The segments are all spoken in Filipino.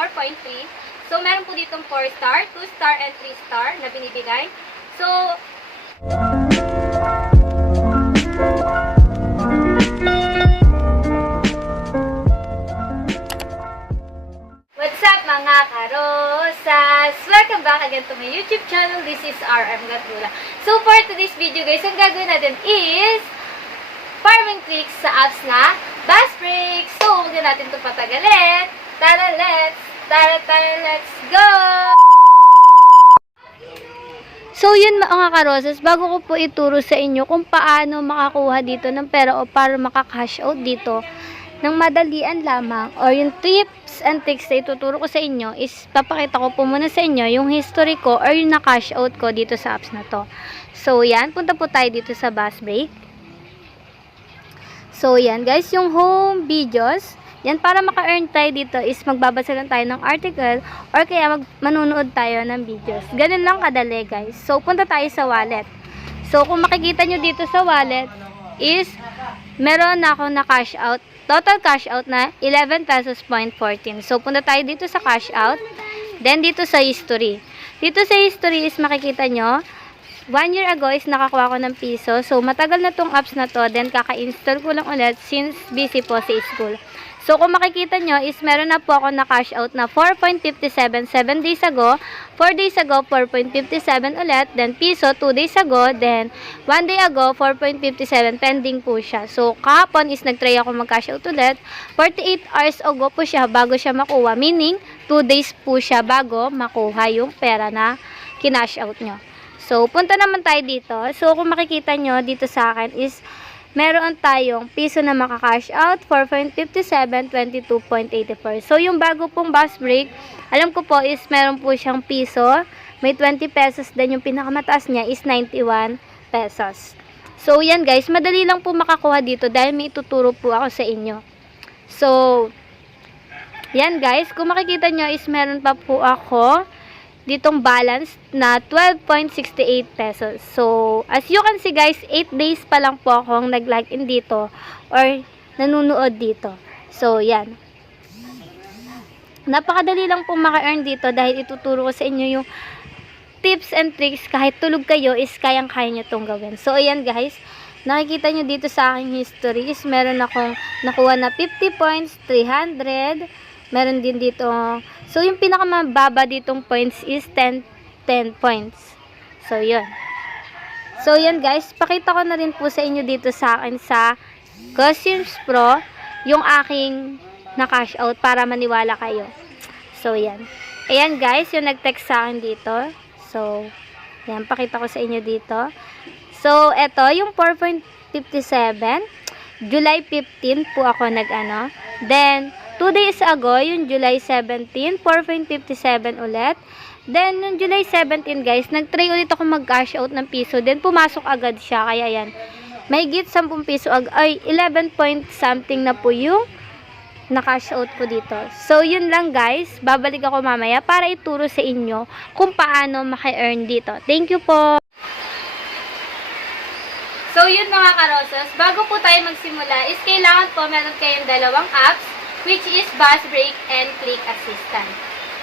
4.3. So, meron po ditong 4 star, 2 star, and 3 star na binibigay. So, what's up mga karosas? Welcome back again to my YouTube channel. This is RM Gatula. So, for today's video guys, ang gagawin natin is farming tricks sa apps na Bass Break. So, huwag na natin ito patagalin. Tara, let's go! So, yun mga karosas, bago ko po ituro sa inyo kung paano makakuha dito ng pera o para maka-cash out dito ng madalian lamang, or yung tips and tricks na ituturo ko sa inyo is papakita ko po muna sa inyo yung history ko or yung na-cash out ko dito sa apps na to. So, yan, punta po tayo dito sa Bass Break. So, yan guys, yung home videos. Yan, para maka-earn tayo dito is magbabasa lang tayo ng article or kaya manunood tayo ng videos. Ganun lang kadali guys. So, punta tayo sa wallet. So, kung makikita nyo dito sa wallet is meron na ako na cash out. Total cash out na 11 pesos point 14. So, punta tayo dito sa cash out. Then, dito sa history. Dito sa history is makikita nyo 1 year ago is nakakuha ko ng piso. So, matagal na tong apps na to. Then, kaka-install ko lang ulit since busy po sa school. So, kung makikita nyo is meron na po ako na cash out na 4.57 7 days ago. 4 days ago, 4.57 ulit. Then, piso 2 days ago. Then, 1 day ago, 4.57. Pending po siya. So, kahapon is nag-try ako mag-cash out ulit. 48 hours ago po siya bago siya makuha. Meaning, 2 days po siya bago makuha yung pera na kinash out nyo. So, punta naman tayo dito. So, kung makikita nyo dito sa akin is meron tayong piso na maka-cash out, 4.57, 22.84. So, yung bago pong Bass Break, alam ko po is meron po siyang piso. May 20 pesos din, yung pinakamataas niya is 91 pesos. So, yan guys, madali lang po makakuha dito dahil may ituturo po ako sa inyo. So, yan guys, kung makikita nyo is meron pa po ako ditong balance na 12.68 pesos. So, as you can see guys, 8 days pa lang po akong nag-login dito or nanunood dito. So, yan. Napakadali lang po maka-earn dito dahil ituturo ko sa inyo yung tips and tricks. Kahit tulog kayo is kayang-kaya nyo itong gawin. So, ayan guys, nakikita nyo dito sa aking history is meron akong nakuha na 50 points, 300. Meron din dito. So, yung pinakamababa ditong points is 10 points. So, yun. So, yan guys. Pakita ko na rin po sa inyo dito sa akin sa Costumes Pro yung aking na-cash out para maniwala kayo. So, yan. Ayan guys, yung nag-text sa akin dito. So, yan. Pakita ko sa inyo dito. So, eto, yung 4.57, July 15 po ako nag-ano. Then, 2 days ago, yung July 17, 4.57 ulit. Then, yung July 17, guys, nag-try ulit ako mag-cash out ng piso. Then, pumasok agad siya. Kaya, yan. May git 10 piso. Ay, 11 point something na po yung na-cash out ko dito. So, yun lang, guys. Babalik ako mamaya para ituro sa inyo kung paano maki-earn dito. Thank you po! So, yun mga karosas. Bago po tayo magsimula, is kailangan po meron kayong dalawang apps, which is Bass Break and Click Assistant.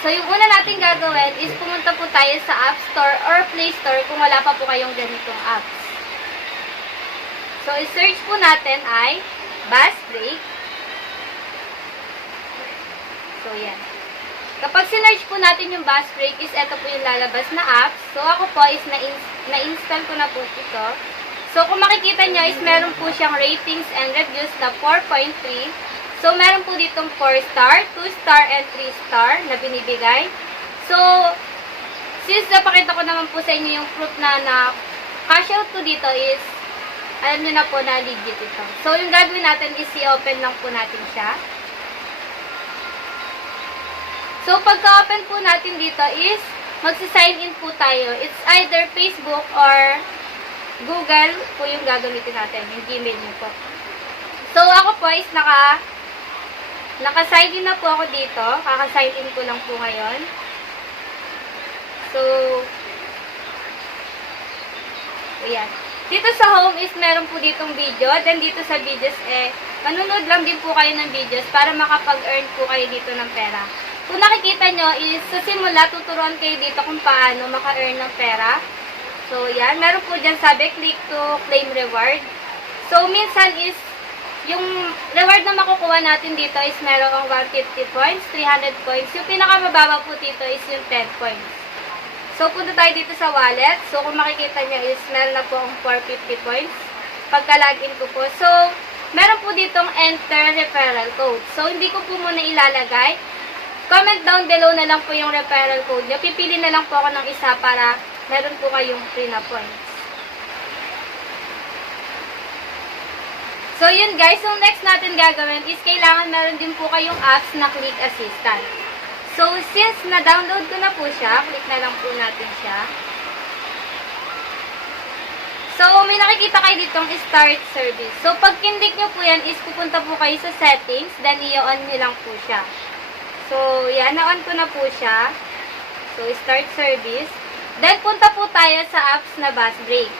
So, yung una natin gagawin is pumunta po tayo sa App Store or Play Store kung wala pa po kayong ganitong apps. So, i-search po natin ay Bass Break. So, yan. Kapag sinearch po natin yung Bass Break is ito po yung lalabas na apps. So, ako po is na-install ko na po ito. So, kung makikita nyo is meron po siyang ratings and reviews na 4.3. So, meron po ditong 4 star, 2 star, and 3 star na binibigay. So, since napakita ko naman po sa inyo yung proof na cash out ko dito is, alam nyo na po na legit ito. So, yung gagawin natin is i-open lang po natin siya. So, pagka-open po natin dito is, magsa-sign in po tayo. It's either Facebook or Google po yung gagamitin natin, yung Gmail nyo po. So, ako po is naka-sign in na po ako dito. Kaka-sign in ko lang po ngayon. So, ayan. Dito sa home is meron po ditong video. Then dito sa videos manunod lang din po kayo ng videos para makapag-earn po kayo dito ng pera. kung nakikita nyo is sa simula, tuturuan kayo dito kung paano maka-earn ng pera. So, yan. Meron po dyan sabi, click to claim reward. So, minsan is, yung reward na makukuha natin dito is merong 150 points, 300 points. Yung pinakamababa po dito is yung 10 points. So, punta tayo dito sa wallet. So, kung makikita nyo is meron na po ang 450 points pagka-login ko po. So, meron po ditong enter referral code. So, hindi ko po muna ilalagay. Comment down below na lang po yung referral code nyo. Pipili na lang po ako ng isa para meron po kayong free na points. So, yun guys. So, next natin gagawin is kailangan meron din po kayong apps na Click Assistant. So, since na-download ko na po siya, click na lang po natin siya. So, may nakikita kayo ditong Start Service. So, pag kindik nyo po yan is pupunta po kayo sa settings, then i-on nyo lang po siya. So, yan. Na-on ko na po siya. So, Start Service. Then, punta po tayo sa apps na Bus Break.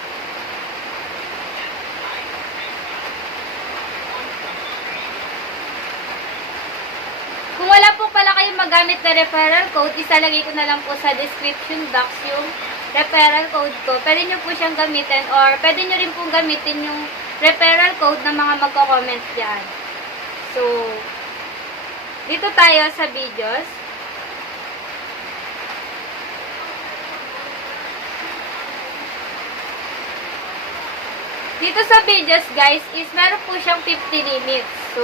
Kung wala po pala kayong magamit na referral code, isalagay ko na lang po sa description box yung referral code ko. Pwede nyo po siyang gamitin or pwede nyo rin pong gamitin yung referral code ng mga magko-comment dyan. So, dito tayo sa videos. Dito sa videos, guys, is meron po siyang 50 limits. So,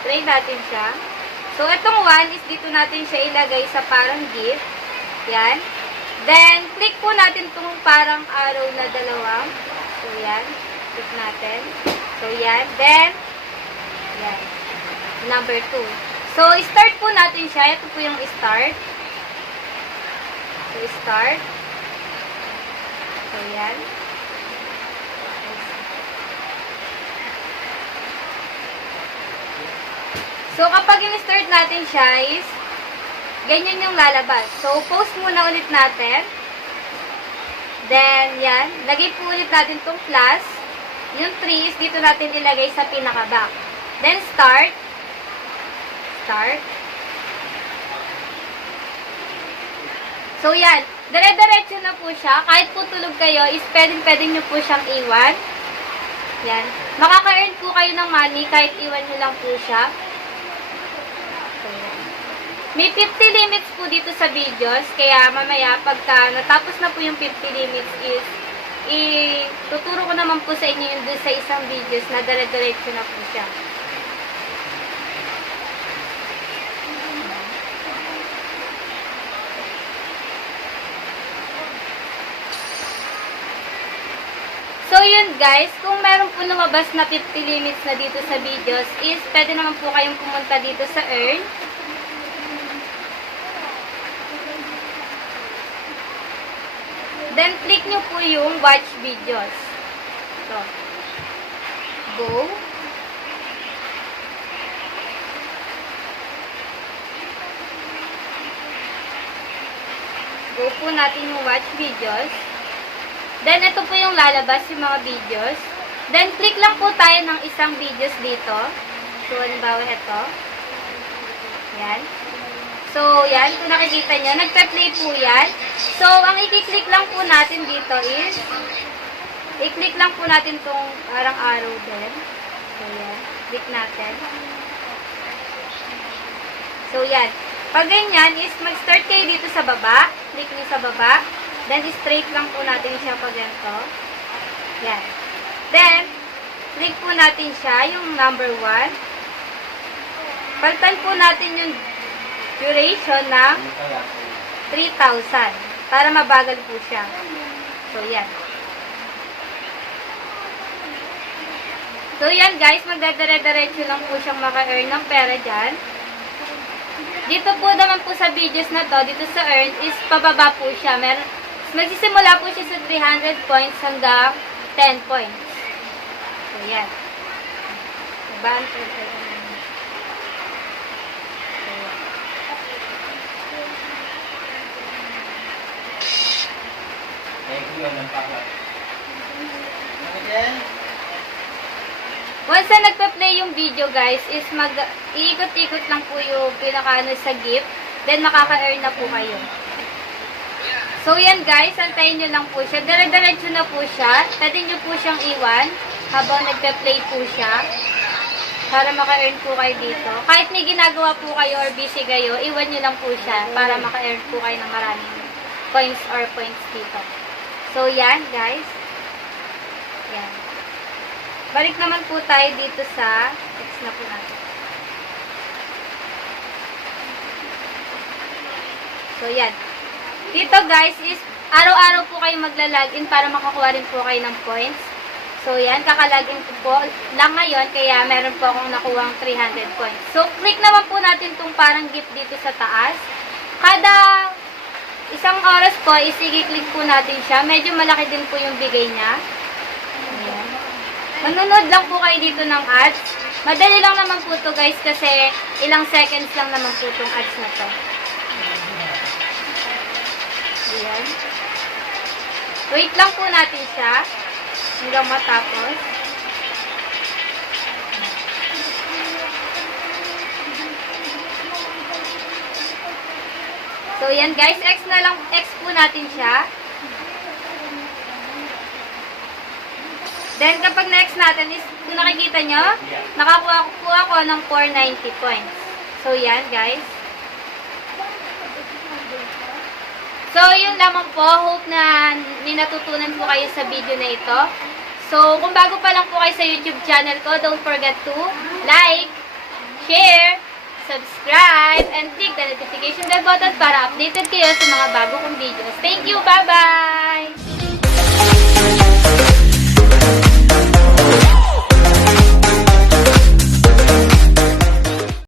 try natin siya. So, itong 1 is dito natin siya ilagay sa parang gift. Yan. Then, click po natin itong parang arrow na dalawang. So, yan. Click natin. So, yan. Then, yan. Number 2. So, start po natin siya. Ito po yung start. So, start. So, yan. So, kapag in-start natin siya is, ganyan yung lalabas. So, post muna ulit natin. Then, yan. Lagay po ulit natin itong plus. Yung 3 is dito natin ilagay sa pinaka-back. Then, start. Start. So, yan. Dire-diretso na po siya. Kahit po tulog kayo, is pwede nyo po siyang iwan. Yan. Makaka-earn po kayo ng money kahit iwan nyo lang po siya. May 50 limits po dito sa videos, kaya mamaya pagka natapos na po yung 50 limits is tuturo ko naman po sa inyo yung doon sa isang videos na dire-diretso na po siya. So yun guys, kung meron po lumabas na 50 limits na dito sa videos is pwede naman po kayong pumunta dito sa earn. Then, click nyo po yung watch videos. So, go. Go po natin yung watch videos. Then, ito po yung lalabas yung mga videos. Then, click lang po tayo ng isang videos dito. So, halimbawa ito. Yan. So, yan. Kung nakikita nyo, nagpe-play po yan. So, ang i-click lang po natin dito is, i-click lang po natin tong parang arrow din. So, yan. Click natin. So, yan. Pag ganyan is, mag-start kayo dito sa baba. Click nyo sa baba. Then, straight lang po natin siya pag ganito. Yan. Then, click po natin siya, yung number 1. Palitan po natin yung duration ng 3,000 para mabagal po siya. So, yan. So, yan guys, magdadire-diretso lang po siyang maka-earn ng pera dyan. Dito po naman po sa videos na to, dito sa earn, is pababa po siya. Magsisimula po siya sa 300 points hanggang 10 points. So, yan. Diba? Once na nagpa-play yung video guys, is iikot-ikot lang po yung pinaka sa gift. then makaka-earn na po kayo. So, yan guys, antayin nyo lang po siya. Dire-diretso na po siya. Pwede nyo po siyang iwan habang nagpe-play po siya para maka-earn po kayo dito. Kahit may ginagawa po kayo or busy kayo, iwan nyo lang po siya para maka-earn po kayo ng maraming coins or points dito. So, yan guys. Yan. Balik naman po tayo dito sa text na po natin. So, yan. Dito guys is araw-araw po kayo magla-login para makakuha rin po kayo ng points. So yan, kakalagin ko po lang ngayon kaya meron po akong nakuhang 300 points. So click naman po natin itong parang gift dito sa taas. Kada isang oras po i-click po natin siya. Medyo malaki din po yung bigay niya. Ayan. Manunod lang po kayo dito ng ads. Madali lang naman po to guys kasi ilang seconds lang naman po itong ads na to. Ayan. Wait lang po natin siya hanggang matapos. So, yan guys. X po natin siya. Then, kapag na-X natin is, kung nakikita nyo, nakakuha po ako ng 490 points. So, yan guys. So, yun lamang po. Hope na ninatutunan po kayo sa video na ito. So, kung bago pa lang po kayo sa YouTube channel ko, don't forget to like, share, subscribe, and click the notification bell button para updated kayo sa mga bago kong videos. Thank you! Bye-bye!